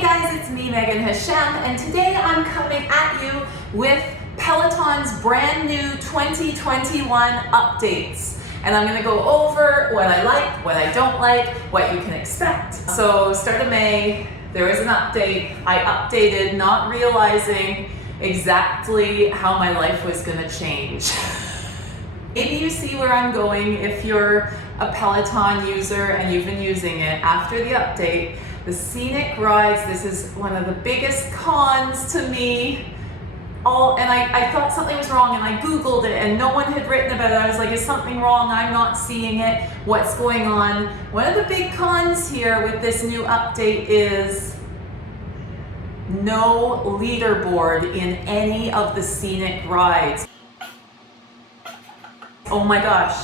Hey guys, it's me, Megan Hashem, and today I'm coming at you with Peloton's brand new 2021 updates. And I'm gonna go over what I like, what I don't like, what you can expect. So start of May, there was an update. I updated not realizing exactly how my life was gonna change. Maybe you see where I'm going if you're a Peloton user and you've been using it. After the update, the Scenic Rides, this is one of the biggest cons to me. I thought something was wrong and I Googled it and no one had written about it. I was like, is something wrong? I'm not seeing it. What's going on? One of the big cons here with this new update is no leaderboard in any of the Scenic Rides. Oh my gosh,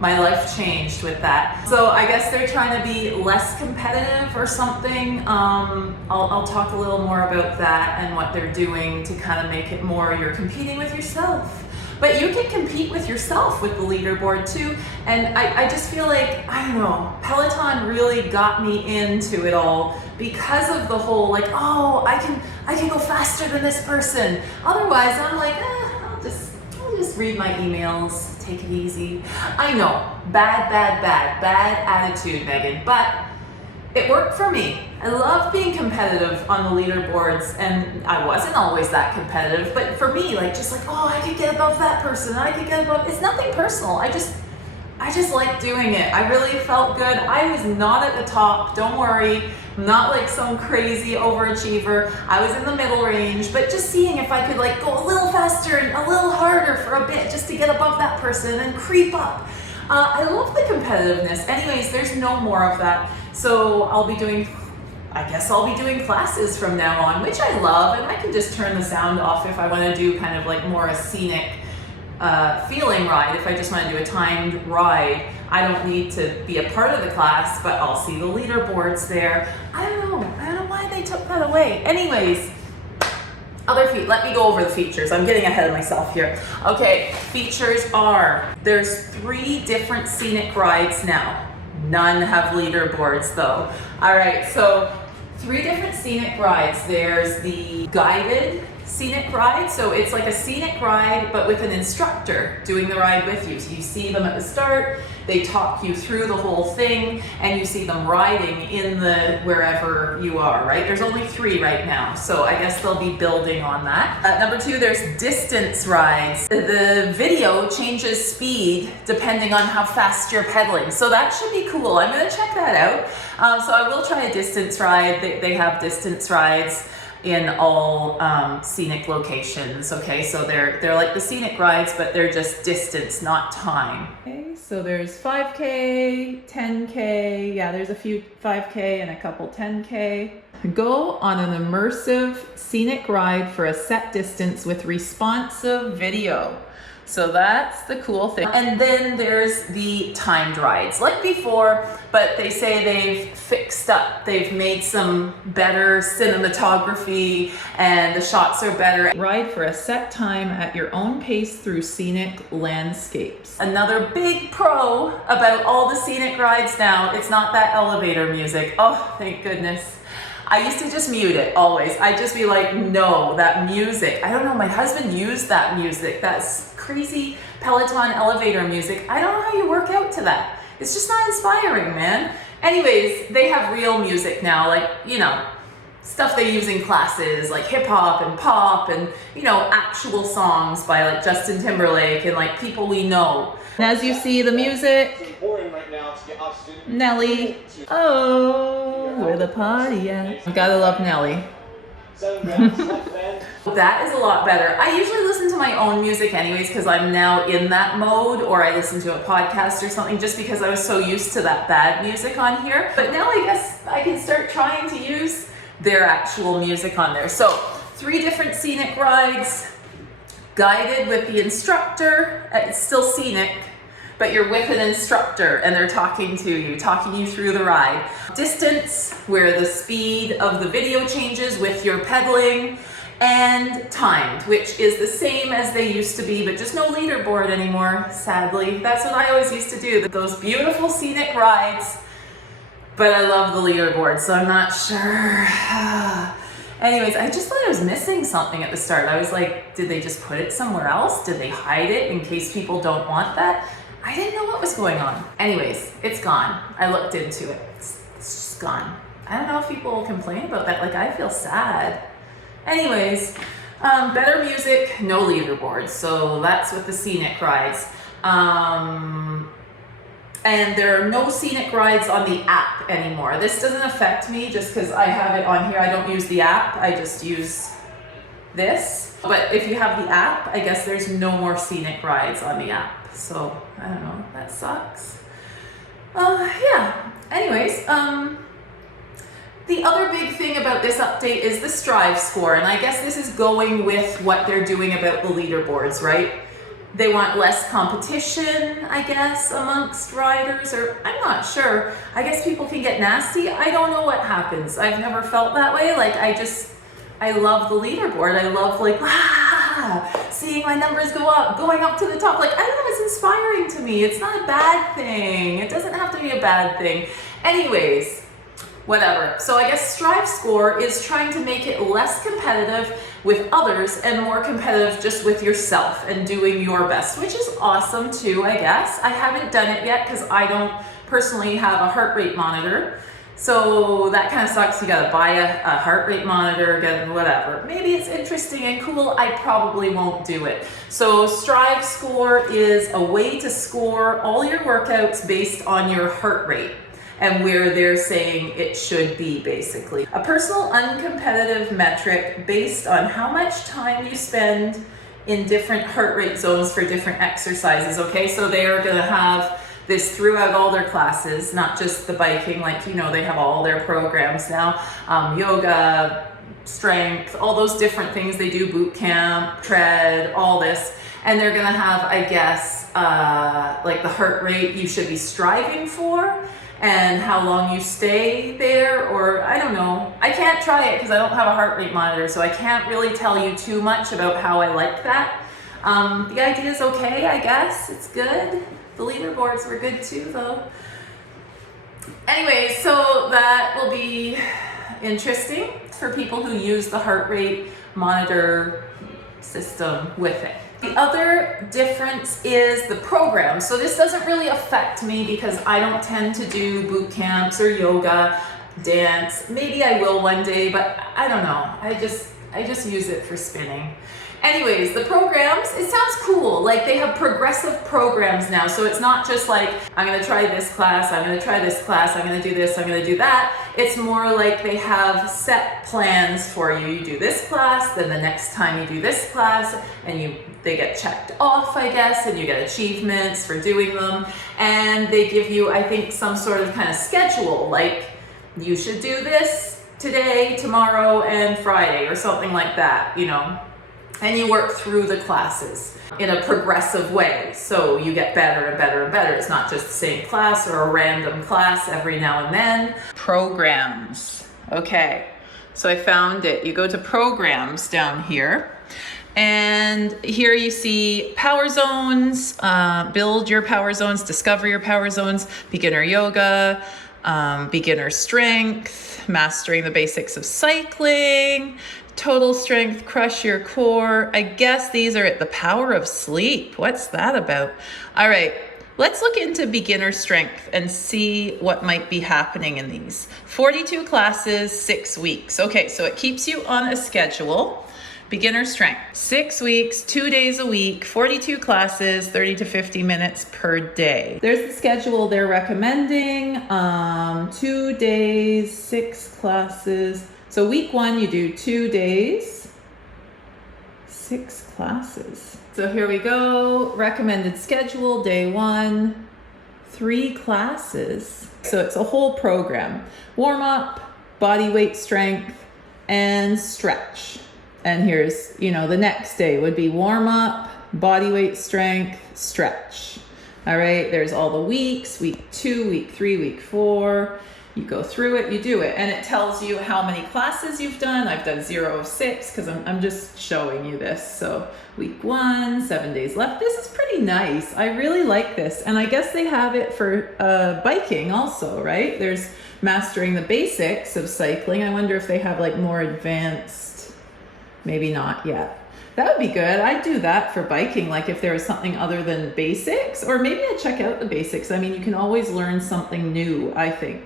my life changed with that. So I guess they're trying to be less competitive or something. I'll talk a little more about that and what they're doing to kind of make it more you're competing with yourself. But you can compete with yourself with the leaderboard too. And I just feel like, I don't know, Peloton really got me into it all because of the whole like, oh, I can go faster than this person. Otherwise, I'm like, I'll just read my emails, take it easy. I know, bad attitude, Megan, but it worked for me. I love being competitive on the leaderboards, and I wasn't always that competitive, but for me, like, just like, oh, I could get above that person, I could get above, it's nothing personal. I just like doing it. I really felt good. I was not at the top, don't worry. I'm not like some crazy overachiever. I was in the middle range, but just seeing if I could like go a little faster and a little harder for a bit just to get above that person and creep up. I love the competitiveness. Anyways, there's no more of that. So I guess I'll be doing classes from now on, which I love, and I can just turn the sound off if I want to do kind of like more a scenic feeling ride. If I just want to do a timed ride, I don't need to be a part of the class, but I'll see the leaderboards there. I don't know why they took that away. Anyways, let me go over the features. I'm getting ahead of myself here. Okay, features are, there's 3 different Scenic Rides now. None have leaderboards though. All right, so 3 different Scenic Rides. There's the guided Scenic Ride, so it's like a scenic ride but with an instructor doing the ride with you. So you see them at the start, they talk you through the whole thing, and you see them riding in the wherever you are, right? There's only 3 right now, so I guess they'll be building on that. Number 2, there's distance rides. The video changes speed depending on how fast you're pedaling, so that should be cool. I'm gonna check that out. So I will try a distance ride. They have distance rides in all scenic locations. Okay, so they're like the Scenic Rides, but they're just distance, not time. Okay, so there's 5K, 10K, yeah, there's a few 5K and a couple 10K. Go on an immersive scenic ride for a set distance with responsive video. So that's the cool thing. And then there's the timed rides, like before, but they say they've fixed up, they've made some better cinematography and the shots are better. Ride for a set time at your own pace through scenic landscapes. Another big pro about all the Scenic Rides now, it's not that elevator music. Oh, thank goodness. I used to just mute it always. I'd just be like, no, that music. I don't know, my husband used that music. That's crazy Peloton elevator music. I don't know how you work out to that. It's just not inspiring, man. Anyways, they have real music now, like, you know, stuff they use in classes, like hip hop and pop and, you know, actual songs by like Justin Timberlake and like people we know. And as you see the music, Nelly. Oh, where the party at? You gotta love Nelly. That is a lot better. I usually listen to my own music anyways because I'm now in that mode, or I listen to a podcast or something just because I was so used to that bad music on here. But now I guess I can start trying to use their actual music on there. So 3 different Scenic Rides, guided with the instructor. It's still scenic, but you're with an instructor and they're talking you through the ride. Distance, where the speed of the video changes with your pedaling, and timed, which is the same as they used to be, but just no leaderboard anymore, sadly. That's what I always used to do. Those beautiful Scenic Rides but I love the leaderboard, so I'm not sure. Anyways, I just thought I was missing something at the start. I was like, did they just put it somewhere else? Did they hide it in case people don't want that? I didn't know what was going on. Anyways, it's gone. I looked into it. It's just gone. I don't know if people will complain about that. Like, I feel sad. Anyways, better music, no leaderboard. So that's with the Scenic Rides. And there are no Scenic Rides on the app anymore. This doesn't affect me just because I have it on here. I don't use the app, I just use this. But if you have the app, I guess there's no more Scenic Rides on the app. So, I don't know, that sucks. Yeah, anyways, the other big thing about this update is the Strive score. And I guess this is going with what they're doing about the leaderboards, right? They want less competition, I guess, amongst riders, or I'm not sure. I guess people can get nasty. I don't know what happens. I've never felt that way. Like, I love the leaderboard. I love, like, seeing my numbers go up, going up to the top. Like, I don't know, it's inspiring to me. It's not a bad thing. It doesn't have to be a bad thing. Anyways, whatever. So I guess Strive score is trying to make it less competitive with others and more competitive just with yourself and doing your best, which is awesome too, I guess. I haven't done it yet because I don't personally have a heart rate monitor. So that kind of sucks. You gotta buy a heart rate monitor, get whatever. Maybe it's interesting and cool. I probably won't do it. So Strive score is a way to score all your workouts based on your heart rate and where they're saying it should be, basically. A personal uncompetitive metric based on how much time you spend in different heart rate zones for different exercises, okay? So they are gonna have this throughout all their classes, not just the biking, like, you know, they have all their programs now, yoga, strength, all those different things they do, boot camp, tread, all this. And they're gonna have, I guess, like the heart rate you should be striving for, and how long you stay there, or I don't know. I can't try it because I don't have a heart rate monitor, so I can't really tell you too much about how I like that. The idea is okay, I guess. It's good. The leaderboards were good too, though. Anyway, so that will be interesting for people who use the heart rate monitor system with it. The other difference is the program. So this doesn't really affect me because I don't tend to do boot camps or yoga, dance. Maybe I will one day, but I don't know. I just use it for spinning. Anyways, the programs, it sounds cool. Like, they have progressive programs now. So it's not just like, I'm gonna try this class, I'm gonna try this class, I'm gonna do this, I'm gonna do that. It's more like they have set plans for you. You do this class, then the next time you do this class, and they get checked off, I guess, and you get achievements for doing them. And they give you, I think, some sort of kind of schedule, like, you should do this today, tomorrow, and Friday, or something like that, you know. And you work through the classes in a progressive way. So you get better and better and better. It's not just the same class or a random class every now and then. Programs. Okay, so I found it. You go to programs down here. And here you see power zones, build your power zones, discover your power zones, beginner yoga, beginner strength, mastering the basics of cycling, total strength, crush your core. I guess these are the power of sleep. What's that about? All right, let's look into beginner strength and see what might be happening in these. 42 classes, 6 weeks. Okay, so it keeps you on a schedule. Beginner strength, 6 weeks, 2 days a week, 42 classes, 30 to 50 minutes per day. There's the schedule they're recommending. 2 days, 6 classes. So week 1, you do 2 days, 6 classes. So here we go. Recommended schedule, day 1, 3 classes. So it's a whole program. Warm up, body weight strength, and stretch. And here's, the next day would be warm up, body weight strength, stretch. All right, there's all the weeks, week 2, week 3, week 4. You go through it, you do it, and it tells you how many classes you've done. I've done 0 of 6 because I'm just showing you this. So week 1, 7 days left. This is pretty nice. I really like this. And I guess they have it for biking also, right? There's mastering the basics of cycling. I wonder if they have like more advanced, maybe not yet. That would be good. I'd do that for biking, like if there was something other than basics, or maybe I'd check out the basics. I mean, you can always learn something new, I think.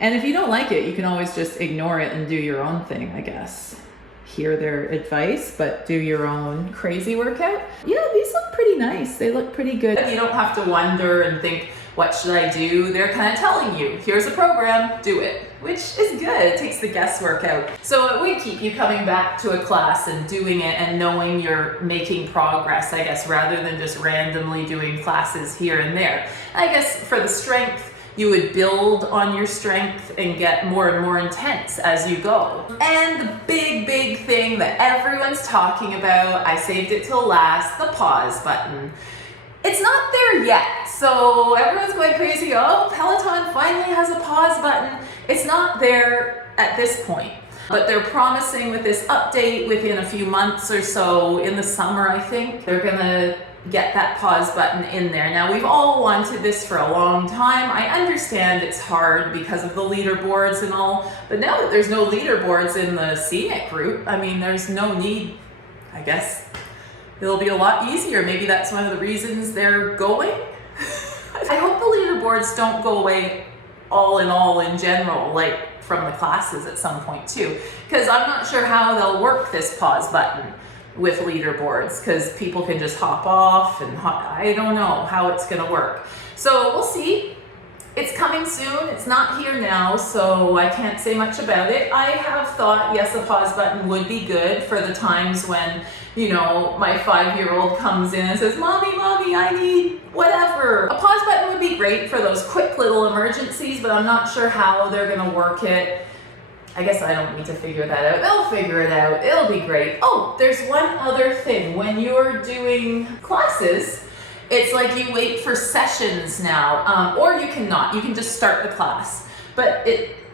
And if you don't like it, you can always just ignore it and do your own thing, I guess. Hear their advice, but do your own crazy workout. Yeah, these look pretty nice. They look pretty good. You don't have to wonder and think, what should I do? They're kind of telling you, here's a program, do it, which is good. It takes the guesswork out. So it would keep you coming back to a class and doing it and knowing you're making progress, I guess, rather than just randomly doing classes here and there. I guess for the strength, you would build on your strength and get more and more intense as you go. And the big thing that everyone's talking about, I saved it till last, the pause button. It's not there yet, so everyone's going crazy, oh, Peloton finally has a pause button. It's not there at this point, but they're promising with this update within a few months or so, in the summer I think, they're gonna get that pause button in there. Now, we've all wanted this for a long time. I understand it's hard because of the leaderboards and all, but now that there's no leaderboards in the Scenic route, I mean, there's no need, I guess. It'll be a lot easier. Maybe that's one of the reasons they're going. I hope the leaderboards don't go away all in general, like from the classes at some point too, because I'm not sure how they'll work this pause button with leaderboards, because people can just hop off and I don't know how it's gonna work. So we'll see. It's coming soon. It's not here now, so I can't say much about it. I have thought, yes, a pause button would be good for the times when, you know, my 5-year-old comes in and says, Mommy, I need whatever. A pause button would be great for those quick little emergencies, but I'm not sure how they're gonna work it. I guess I don't need to figure that out. They'll figure it out. It'll be great. Oh, there's one other thing. When you're doing classes, it's like you wait for sessions now, or you cannot. You can just start the class. But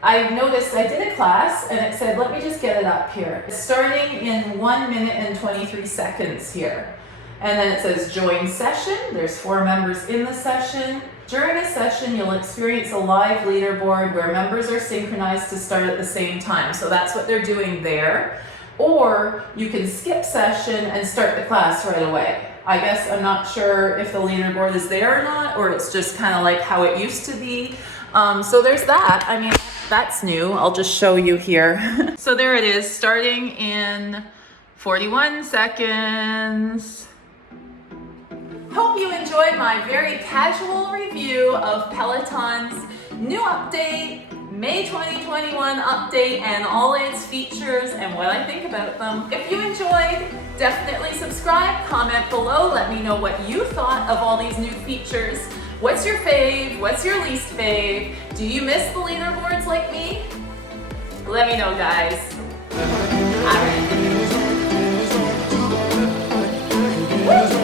I noticed I did a class and it said, let me just get it up here. It's starting in 1 minute and 23 seconds here. And then it says join session. There's 4 members in the session. During a session, you'll experience a live leaderboard where members are synchronized to start at the same time. So that's what they're doing there. Or you can skip session and start the class right away. I guess I'm not sure if the leaderboard is there or not, or it's just kind of like how it used to be. So there's that. I mean, that's new. I'll just show you here. So there it is, starting in 41 seconds. Hope you enjoyed my very casual review of Peloton's new update, May 2021 update, and all its features and what I think about them. If you enjoyed, definitely subscribe, comment below, let me know what you thought of all these new features. What's your fave? What's your least fave? Do you miss the leaderboards like me? Let me know, guys. All right.